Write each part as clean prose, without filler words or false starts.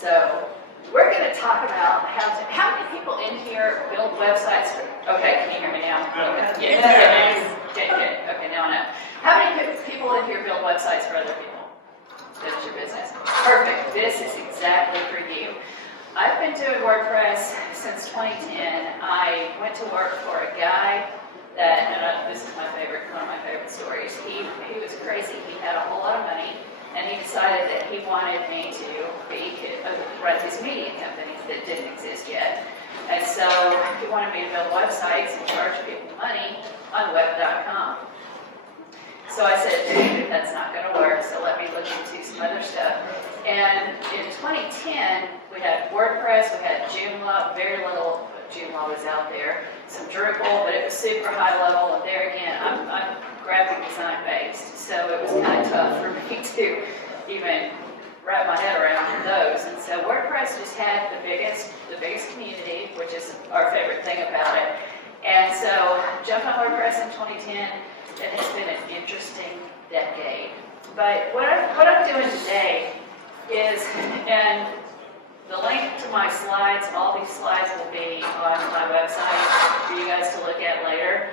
So we're going to talk about how many people in here build websites. Okay, can you hear me now? Okay. Yeah. Okay, now I know. How many people in here build websites for other people? That's your business. Perfect. This is exactly for you. I've been doing WordPress since 2010. I went to work for a guy that, and this is one of my favorite stories. He was crazy. He had a whole lot of money, and he decided that he wanted me to run his media company that didn't exist yet. And so he wanted me to build websites and charge people money on web.com. So I said, dude, that's not going to work, so let me look into some other stuff. And in 2010, we had WordPress, we had Joomla, very little Joomla was out there, some Drupal, but it was super high level, and there again, I'm graphic design based, so it was kind of tough for me to even wrap my head around those. And so WordPress just had the biggest community, which is our favorite thing about it. And so jumped on WordPress in 2010. It has been an interesting decade. But what I'm doing today is, and the link to my slides, all these slides will be on my website for you guys to look at later.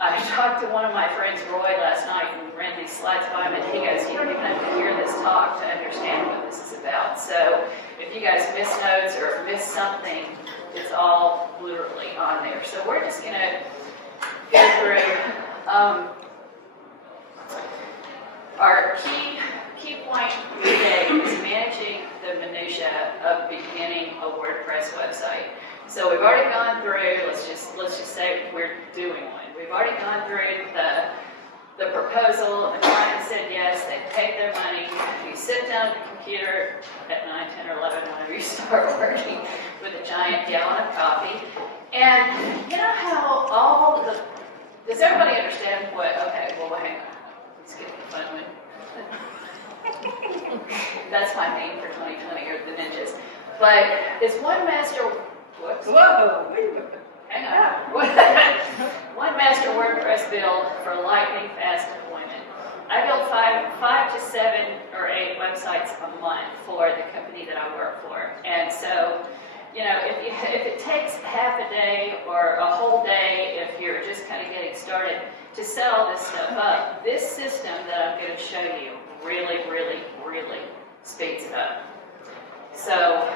I talked to one of my friends, Roy, last night, and ran these slides by him, and he goes, you don't even have to hear this talk to understand what this is about. So if you guys miss notes or miss something, it's all literally on there. So we're just going to go through our key point today is managing the minutia of beginning a WordPress website. So we've already gone through, let's just say we're doing one. We've already gone through the proposal, the client said yes, they paid their money. You sit down at the computer at 9, 10, or 11, whenever you start working, with a giant gallon of coffee. And you know how does everybody understand what, okay, well hang on. Let's get the fun one. That's my name for 2020, or the ninjas. But is one master, whoops. Whoa, hang on. One master WordPress build for lightning fast deployment. I build five to 7 or 8 websites a month for the company that I work for. And so, you know, if it takes half a day or a whole day, if you're just kind of getting started, to set all this stuff up, this system that I'm going to show you really, really, really speeds it up. So,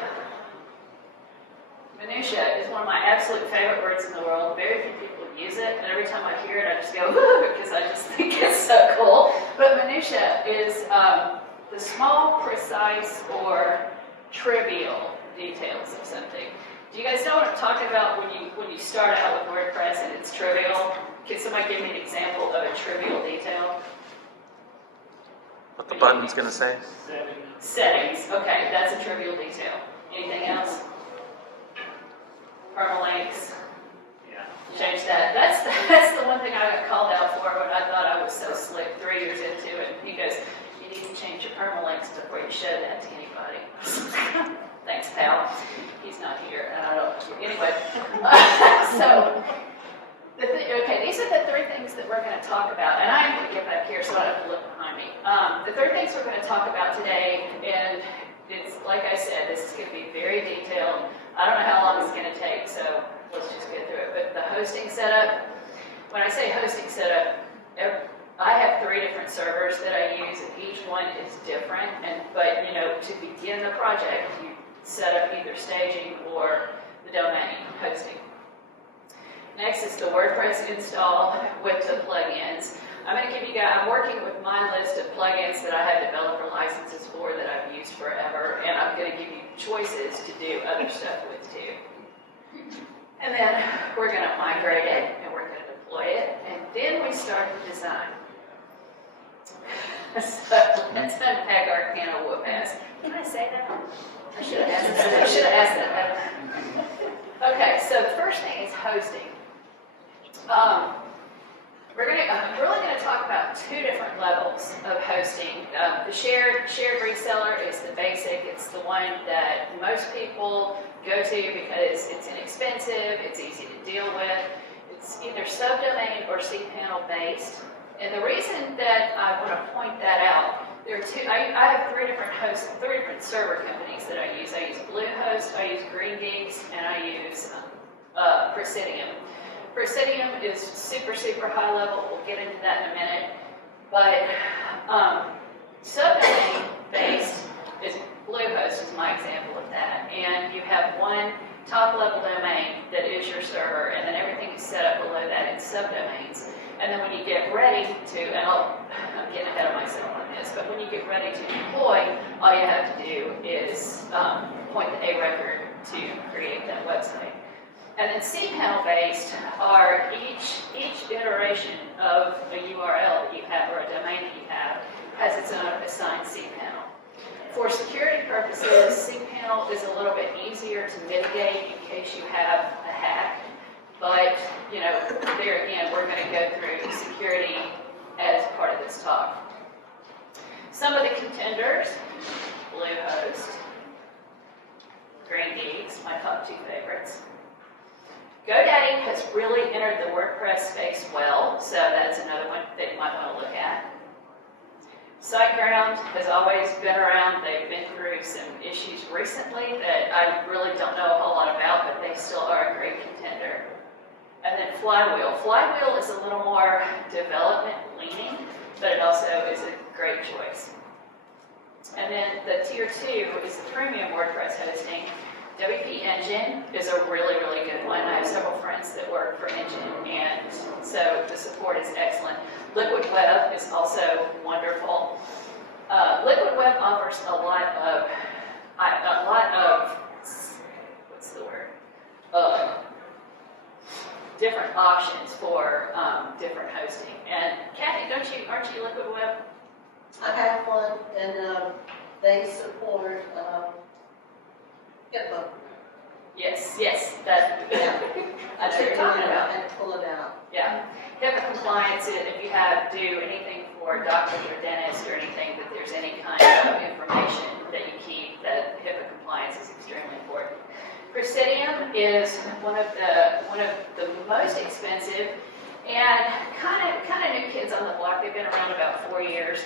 minutia is one of my absolute favorite words in the world. Very few people use it, and every time I hear it, I just go, woo, because I just think it's so cool. But minutia is the small, precise, or trivial details of something. Do you guys know what I'm talking about when you start out with WordPress and it's trivial? Can somebody give me an example of a trivial detail? What the button's going to say? Settings. Okay, that's a trivial detail. Anything else? Permalinks. Yeah. Change that. That's the one thing I got called out for when I thought I was so slick 3 years into it. He goes, you need to change your permalinks before you show that to anybody. Thanks, pal. He's not here. I don't know. Anyway, so. Okay, these are the 3 things that we're going to talk about, and I'm going to get back here so I don't have to look behind me. The 3 things we're going to talk about today, and it's like I said, this is going to be very detailed. I don't know how long it's going to take, so let's just get through it. But the hosting setup, when I say hosting setup, I have 3 different servers that I use, and each one is different. But you know, to begin the project, you set up either staging or the domain hosting. Next is the WordPress install with the plugins. I'm going to give you guys, I'm working with my list of plugins that I have developer licenses for that I've used forever, and I'm going to give you choices to do other stuff with too. And then we're going to migrate it, and we're going to deploy it, and then we start the design. So let's unpack our can of whoop ass. Can I say that? I should have asked that. Okay, so the first thing is hosting. We're really going to talk about 2 different levels of hosting. The shared reseller is the basic. It's the one that most people go to because it's inexpensive, it's easy to deal with. It's either subdomain or cPanel based. And the reason that I want to point that out There are two, I have three different server companies that I use. I use Bluehost, I use Greenville, and I use Presidium. Presidium is super, super high level. We'll get into that in a minute. But subdomain based is Bluehost is my example of that. And you have one top level domain that is your server, and then everything is set up below that in subdomains. And then when you get ready to, and I'm getting ahead of myself on this, but when you get ready to deploy, all you have to do is point to a record to create that website. And then cPanel based are each iteration of a URL that you have or a domain that you have has its own assigned cPanel. For security purposes, cPanel is a little bit easier to mitigate in case you have a hack. But, you know, there again, we're going to go through security as part of this talk. Some of the contenders, Bluehost, Greenville, my top two favorites. GoDaddy has really entered the WordPress space well, so that's another one that you might want to look at. SiteGround has always been around. They've been through some issues recently that I really don't know a whole lot about, but they still are a great contender. And then Flywheel. Flywheel is a little more development leaning, but it also is a great choice. And then the tier 2 is the premium WordPress hosting. WP Engine is a really, really good one. I have several friends that work for Engine, and so the support is excellent. Liquid Web is also wonderful. Liquid Web offers a lot of what's the word? Different options for different hosting. And Kathy, aren't you Liquid Web? I have one, and they support HIPAA. Yes, that. Yeah. I know what you're talking about. And pull it out. Yeah, HIPAA compliance. If you do anything for doctors or dentists or anything, that there's any kind of information that you keep, that HIPAA compliance is extremely important. Presidium is one of the most expensive and kind of new kids on the block. They've been around about 4 years.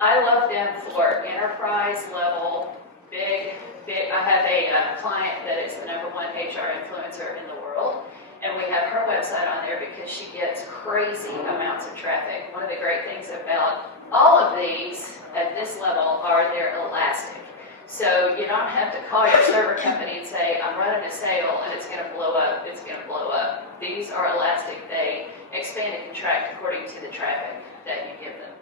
I love them for enterprise level, big. I have a client that is the #1 HR influencer in the world, and we have her website on there because she gets crazy amounts of traffic. One of the great things about all of these at this level are they're elastic. So you don't have to call your server company and say, I'm running a sale and it's going to blow up. It's going to blow up. These are elastic. They expand and contract according to the traffic that you give them.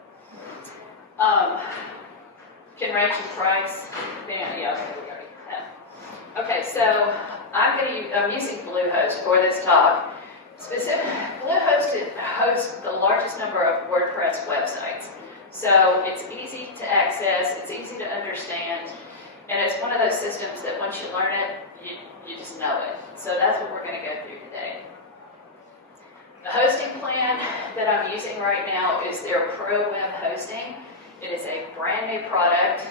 Can range in price. Yeah, okay, we already have. Okay, so I'm using Bluehost for this talk. Bluehost hosts the largest number of WordPress websites. So it's easy to access, it's easy to understand, and it's one of those systems that once you learn it, you just know it. So that's what we're going to go through today. The hosting plan that I'm using right now is their Pro Web Hosting. It is a brand new product.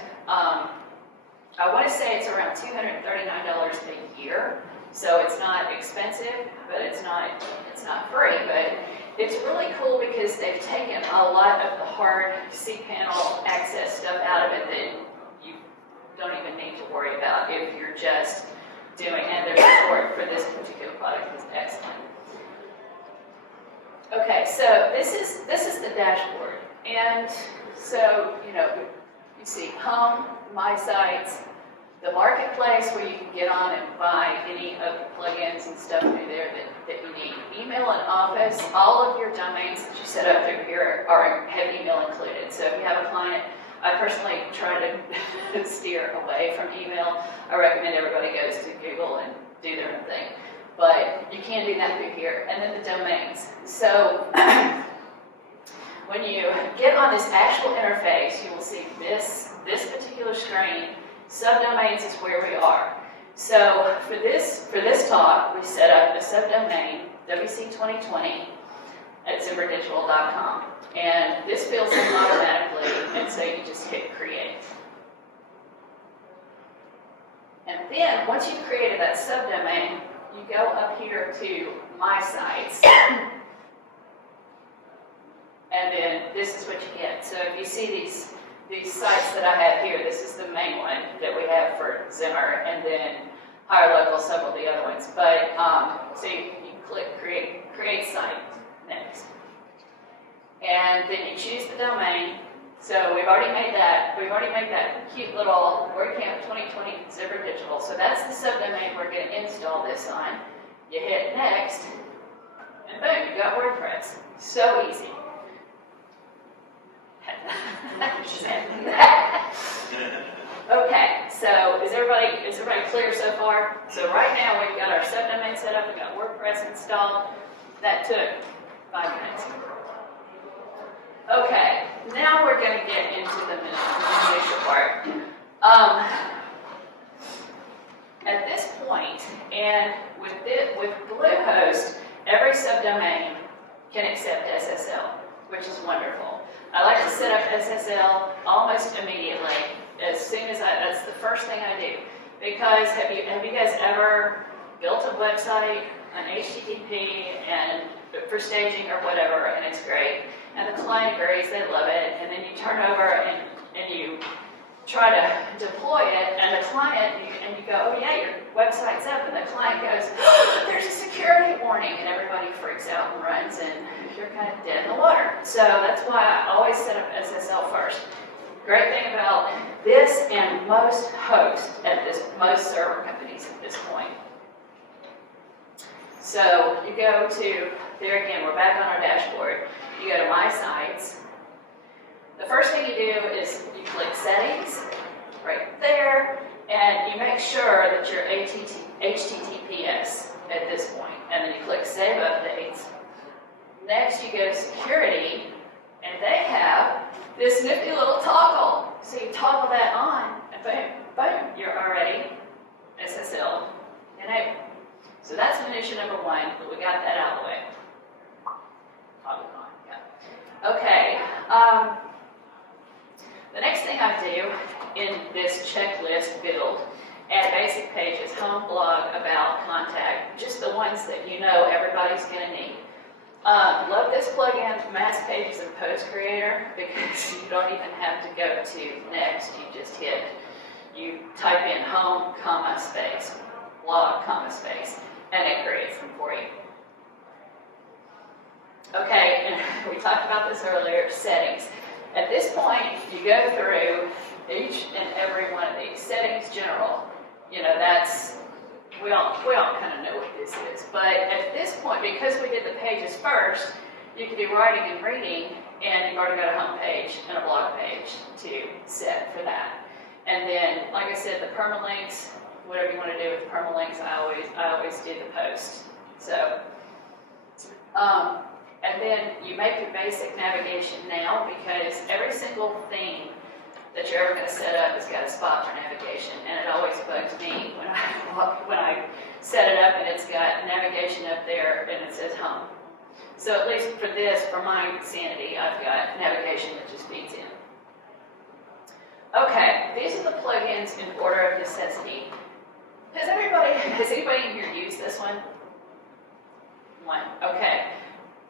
I want to say it's around $239 a year. So it's not expensive, but it's not free. But it's really cool because they've taken a lot of the hard cPanel access stuff out of it that you don't even need to worry about if you're just doing, and their support for this particular product is excellent. Okay, so this is the dashboard, and so you see home, my sites, the marketplace where you can get on and buy any of the plugins and stuff through there that you need. Email and Office, all of your domains that you set up through here have email included. So if you have a client, I personally try to steer away from email. I recommend everybody goes to Google and do their own thing. But you can do that through here. And then the domains. So when you get on this actual interface, you will see this particular screen. Subdomains is where we are. So for this talk, we set up a subdomain, WC2020, at zimmerdigital.com. And this fills in automatically, and so you just hit create. And then, once you've created that subdomain, you go up here to My Sites. And then this is what you get. So if you see these sites that I have here, this is the main one that we have for Zimmer, and then Higher Local, several of the other ones. But, so you click create site next. And then you choose the domain. So we've already made that cute little WordCamp 2020 Zimmer Digital. So that's the subdomain we're going to install this on. You hit next, and boom, you got WordPress. So easy. Okay, so is everybody clear so far? So right now we've got our subdomain set up, we've got WordPress installed. That took 5 minutes. Okay, now we're going to get into the minutiae part. At this point, and with Bluehost, every subdomain can accept SSL, which is wonderful. I like to set up SSL almost immediately, as soon as that's the first thing I do. Because have you guys ever built a website, an HTTP, and for staging or whatever, and it's great, and the client agrees, they love it, and then you turn over and you try to deploy it, and the client, and you go, oh yeah, your website's up, and the client goes, oh, there's a security warning, and everybody freaks out and runs, and you're kind of dead in the water. So that's why I always set up SSL first. Great thing about this and most hosts at most server companies at this point. So you go to, there again, we're back on our dashboard. You go to My Sites. The first thing you do is you click Settings, right there, and you make sure that you're HTTPS at this point, and then you click Save Updates. Next you go to Security, and they have this nifty little toggle. So you toggle that on, and boom, boom, you're already SSL enabled. So that's minutiae number 1, but we got that out of the way. Toggle on, yeah. Okay. The next thing I do in this checklist build, add basic pages, home, blog, about, contact, just the ones that you know everybody's going to need. Love this plugin, Mass Pages and Post Creator, because you don't even have to go to next. You type in home, comma, space, blog, comma, space, and it creates them for you. Okay, and we talked about this earlier, settings. At this point, you go through each and every one of these. Settings general, you know, that's, we all kind of know what this is. But at this point, because we did the pages first, you can do writing and reading, and you've already got a home page and a blog page to set for that. And then, like I said, the permalinks, whatever you want to do with permalinks, I always do the post. So, and then you make your basic navigation now, because every single thing that you're ever going to set up has got a spot for navigation, and it always bugs me when I set it up and it's got navigation up there and it says home. So at least for this, for my sanity, I've got navigation that just feeds in. Okay, these are the plugins in order of necessity. Has anybody in here used this one? One, okay.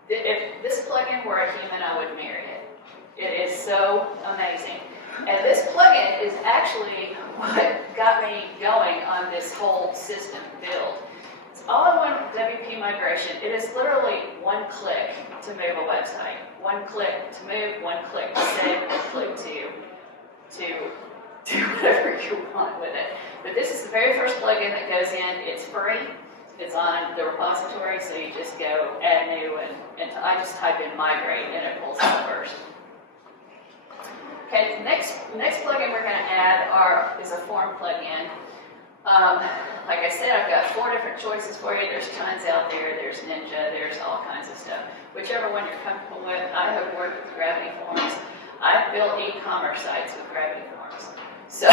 If this plugin were a human, I would marry it. It is so amazing. And this plugin is actually what got me going on this whole system build. It's all-in-one WP migration. It is literally one click to move a website. One click to move, one click to save, one click to do whatever you want with it. But this is the very first plugin that goes in. It's free. It's on the repository, so you just go add new, and I just type in migrate, and it pulls out first. Okay, the next plugin we're going to add is a form plugin. Like I said, I've got 4 different choices for you. There's tons out there. There's Ninja. There's all kinds of stuff. Whichever one you're comfortable with. I have worked with Gravity Forms. I've built e-commerce sites with Gravity Forms. So,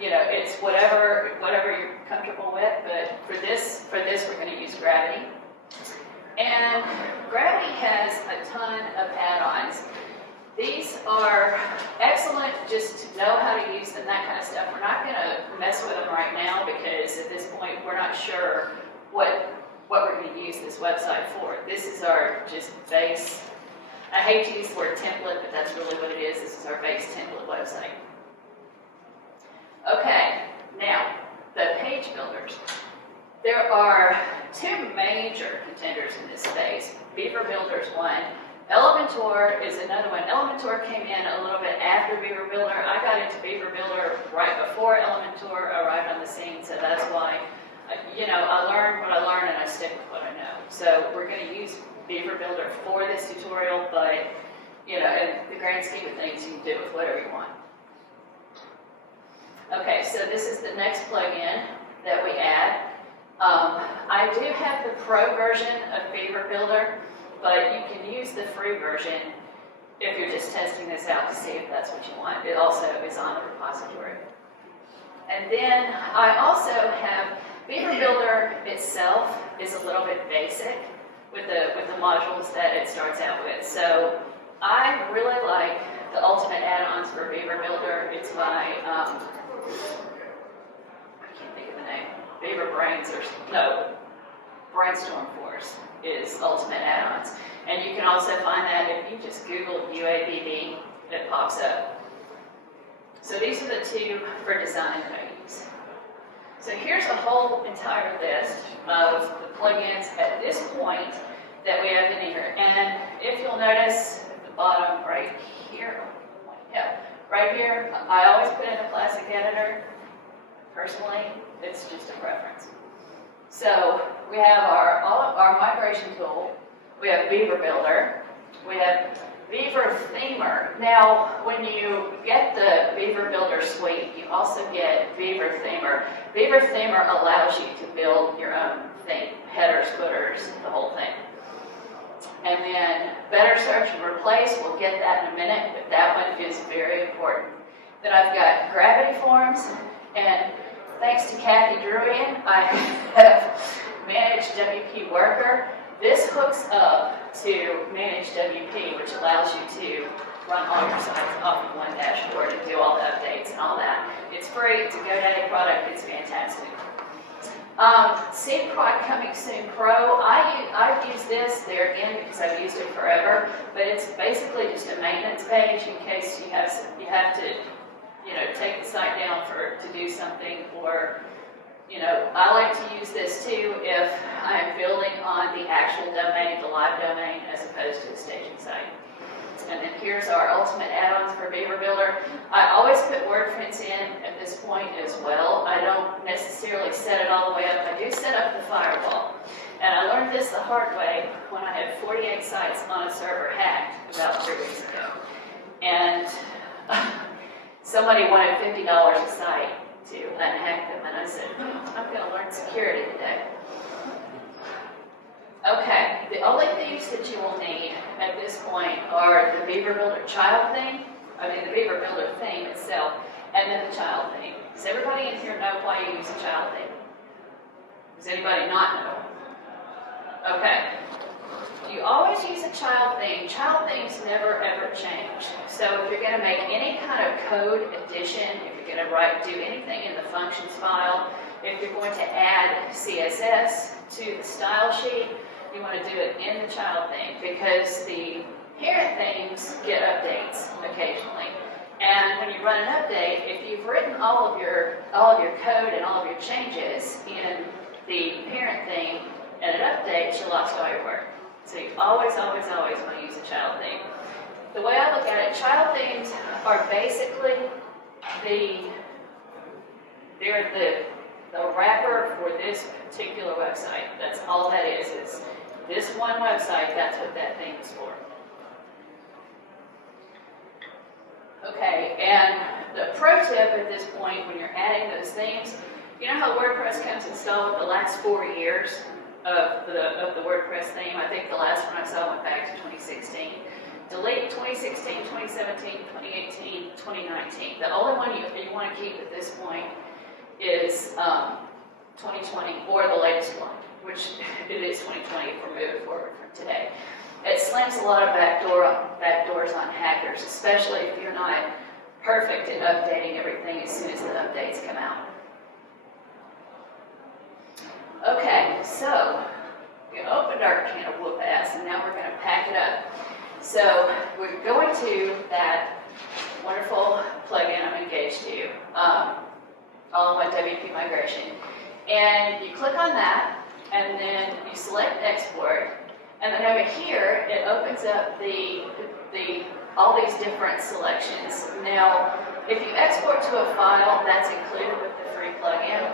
you know, it's whatever you're comfortable with. But for this we're going to use Gravity. And Gravity has a ton of add-ons. These are excellent just to know how to use them, that kind of stuff. We're not going to mess with them right now because at this point we're not sure what we're going to use this website for. This is our just base I hate to use the word template, but that's really what it is. This is our base template website. Okay, now, the page builders. There are two major contenders in this space. Beaver Builder is one. Elementor is another one. Elementor came in a little bit after Beaver Builder. I got into Beaver Builder right before Elementor arrived on the scene, so that's why, I learned what I learned and I stick with what I know. So we're going to use Beaver Builder for this tutorial, but, in the grand scheme of things, you can do it with whatever you want. Okay, so this is the next plugin that we add. I do have the pro version of Beaver Builder, but you can use the free version if you're just testing this out to see if that's what you want. It also is on the repository. And then I also have Beaver Builder itself is a little bit basic with the modules that it starts out with. So I really like the Ultimate Add-Ons for Beaver Builder. It's by, I can't think of the name, Beaver Brains Brainstorm Force is Ultimate Add-Ons. And you can also find that if you just Google UABB, it pops up. So these are the two for design that I use. So here's a whole entire list of the plugins at this point that we have in here. And if you'll notice at the bottom right here, right here, I always put in a classic editor. Personally, it's just a preference. So we have all of our migration tool. We have Beaver Builder. We have Beaver Themer. Now, when you get the Beaver Builder suite, you also get Beaver Themer. Beaver Themer allows you to build your own theme, headers, footers, the whole thing. And then Better Search and Replace, we'll get that in a minute, but that one is very important. Then I've got Gravity Forms, and thanks to Kathy Druian, I have Manage WP Worker. This hooks up to Manage WP, which allows you to run all your sites off of one dashboard and do all the updates and all that. It's free, it's a GoDaddy product, it's fantastic. SceneProd Coming Soon Pro, I've used this there again because I've used it forever, but it's basically just a maintenance page in case you have to take the site down to do something, or, I like to use this too if I'm building on the actual domain, the live domain, as opposed to the staging site. And then here's our Ultimate Add-Ons for Beaver Builder. I always put WordPress in at this point as well. I don't necessarily set it all the way up. I do set up the firewall. And I learned this the hard way when I had 48 sites on a server hacked about 3 weeks ago. And somebody wanted $50 a site to unhack them, and I said, I'm going to learn security today. Okay, the only themes that you will need at this point are the Beaver Builder child theme, the Beaver Builder theme itself, and then the child theme. Does everybody in here know why you use a child theme? Does anybody not know? Okay. You always use a child theme. Child themes never ever change. So if you're going to make any kind of code addition, if you're going to do anything in the functions file, if you're going to add CSS to the style sheet, you want to do it in the child theme because the parent themes get updates occasionally. And when you run an update, if you've written all of your code and all of your changes in the parent theme and it updates, you lost all your work. So you always, always, always want to use a child theme. The way I look at it, child themes are basically they're the wrapper for this particular website. That's all that is this one website, that's what that theme is for. Okay, and the pro tip at this point when you're adding those themes, you know how WordPress comes installed with the last 4 years of the WordPress theme? I think the last one I saw went back to 2016. Delete 2016, 2017, 2018, 2019. The only one you want to keep at this point is 2020 or the latest one, which it is 2020 if we're moving forward from today. It slams a lot of backdoors on hackers, especially if you're not perfect at updating everything as soon as the updates come out. Okay, so we opened our can of whoop ass, and now we're going to pack it up. So we're going to that wonderful plugin I'm engaged to, all-in-one WP migration. And you click on that, and then you select export, and then over here, it opens up all these different selections. Now, if you export to a file, that's included with the free plugin.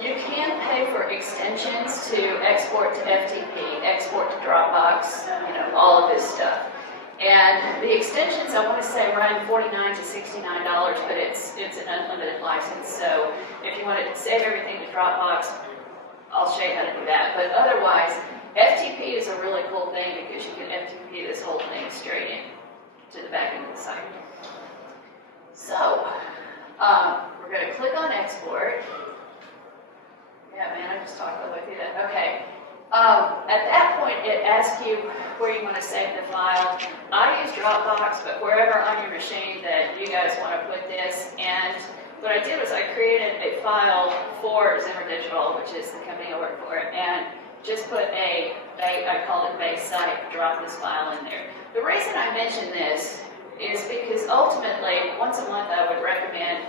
You can pay for extensions to export to FTP, export to Dropbox, all of this stuff. And the extensions, I want to say, run $49 to $69, but it's an unlimited license. So if you want to save everything to Dropbox, I'll show you how to do that. But otherwise, FTP is a really cool thing because you can FTP this whole thing straight in to the back end of the site. So we're going to click on export. Yeah, man, I just talked all the way through that. Okay. At that point, it asks you where you want to save the file. I use Dropbox, but wherever on your machine that you guys want to put this. And what I did was I created a file for Zimmer Digital, which is the company I work for, and just put I call it base site, drop this file in there. The reason I mention this is because ultimately, once a month, I would recommend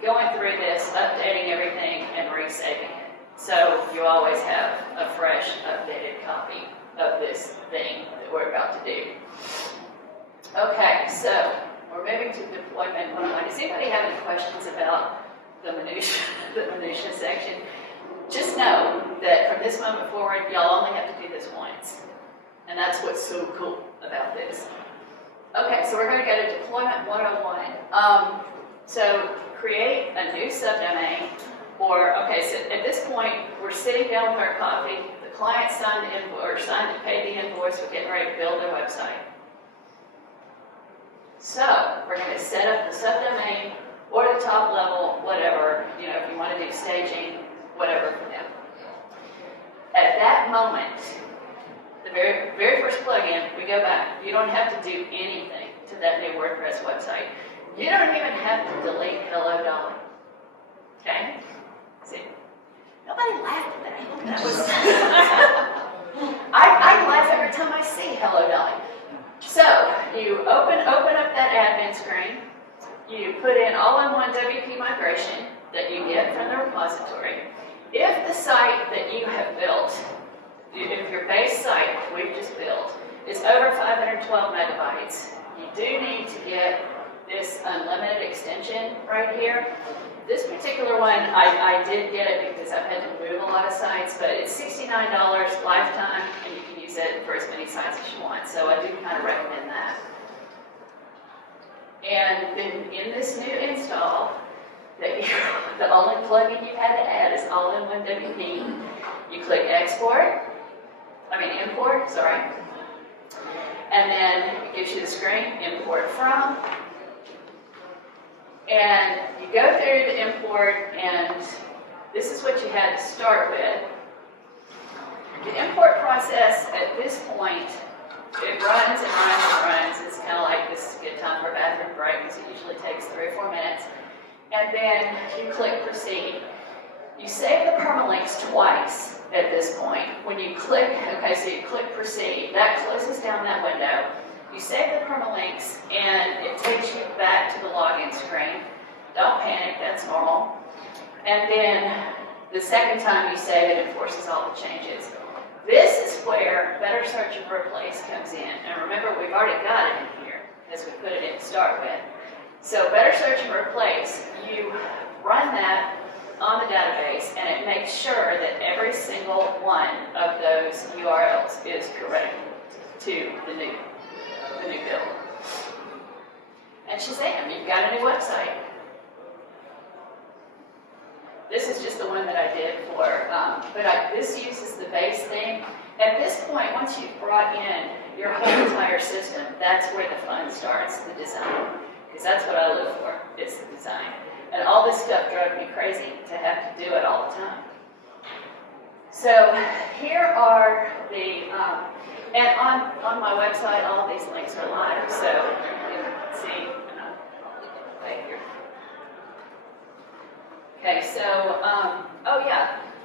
going through this, updating everything, and resaving it. So you always have a fresh, updated copy of this thing that we're about to do. Okay, so we're moving to deployment 101. Does anybody have any questions about the minutia section? Just know that from this moment forward, y'all only have to do this once. And that's what's so cool about this. Okay, so we're going to go to deployment 101. So create a new subdomain. So at this point, we're sitting down with our coffee. The client signed the invoice, or paid the invoice. We're getting ready to build their website. So we're going to set up the subdomain or the top level, whatever. If you want to do staging, whatever for them. At that moment, the very first plugin, we go back. You don't have to do anything to that new WordPress website. You don't even have to delete Hello Dolly. Okay? See? Nobody laughed at that. That was I laugh every time I see Hello Dolly. So you open up that admin screen. You put in all-in-one WP migration that you get from the repository. If the site that you have built, if your base site we've just built is over 512 megabytes, you do need to get this unlimited extension right here. This particular one, I did get it because I've had to move a lot of sites, but it's $69 lifetime, and you can use it for as many sites as you want. So I do kind of recommend that. And then in this new install, the only plugin you've had to add is all-in-one WP. You click import, sorry. And then it gives you the screen, import from. And you go through the import, and this is what you had to start with. The import process at this point, it runs and runs and runs. It's kind of like, this is a good time for a bathroom break because it usually takes 3 or 4 minutes. And then you click proceed. You save the permalinks twice at this point. When you click, so you click proceed, that closes down that window. You save the permalinks, and it takes you back to the login screen. Don't panic, that's normal. And then the second time you save it, it forces all the changes. This is where Better Search and Replace comes in. And remember, we've already got it in here, as we put it in to start with. So Better Search and Replace, you run that on the database, and it makes sure that every single one of those URLs is correct to the new build. And Shazam, you've got a new website. This is just the one that I did for, this uses the base thing. At this point, once you've brought in your whole entire system, that's where the fun starts, the design. Because that's what I live for, it's the design. And all this stuff drove me crazy to have to do it all the time. So here are the, and on my website, all of these links are live, so you can see, right here. Okay, so,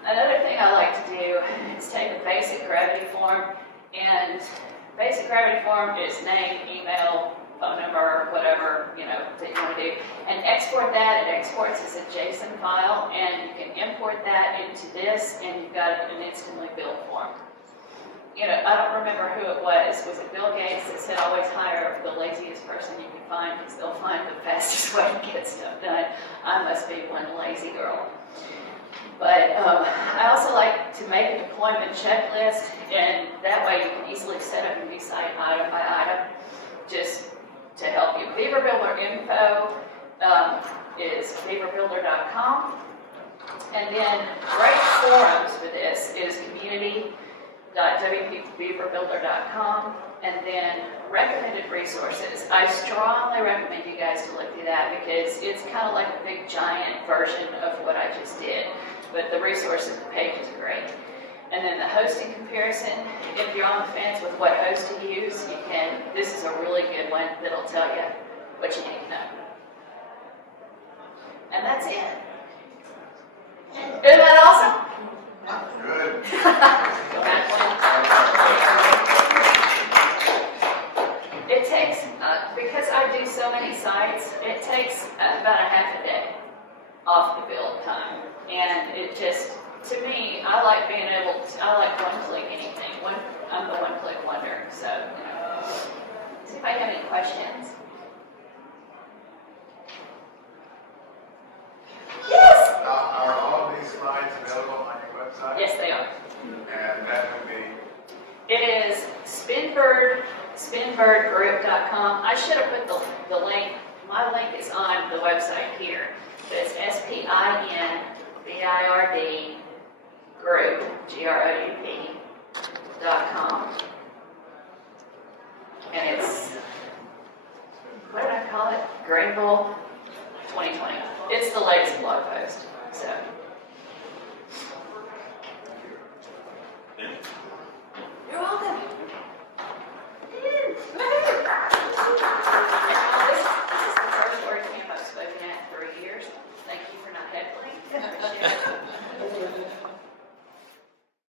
another thing I like to do is take a basic gravity form and basic gravity form is name, email, phone number, whatever, you know, that you want to do. And export that, it exports as a JSON file, and you can import that into this, and you've got an instantly built form. You know, I don't remember who it was. Was it Bill Gates that said always hire the laziest person you can find because they'll find the fastest way to get stuff done? I must be one lazy girl. But I also like to make a deployment checklist, and that way you can easily set up a new site item by item, just to help you. Beaver Builder info is beaverbuilder.com, and then great forums for this is community.wpbeaverbuilder.com, and then recommended resources. I strongly recommend you guys to look through that because it's kind of like a big giant version of what I just did, but the resources page is great. And then the hosting comparison, if you're on the fence with what host to use, you can, this is a really good one that'll tell you what you need to know. And that's it. Isn't that awesome? Good. It takes, because I do so many sites, it takes about a half a day off the build time. And it just, to me, I like being able to, I like one-click anything. I'm the one-click wonder, so, you know. See if I have any questions. Yes! Are all of these slides available on your website? Yes, they are. And that would be, It is spinbirdgroup.com. I should have put the link. My link is on the website here. So it's SPINBIRD group, GROUP.com. And it's, what did I call it? Greenville 2020. It's the latest blog post.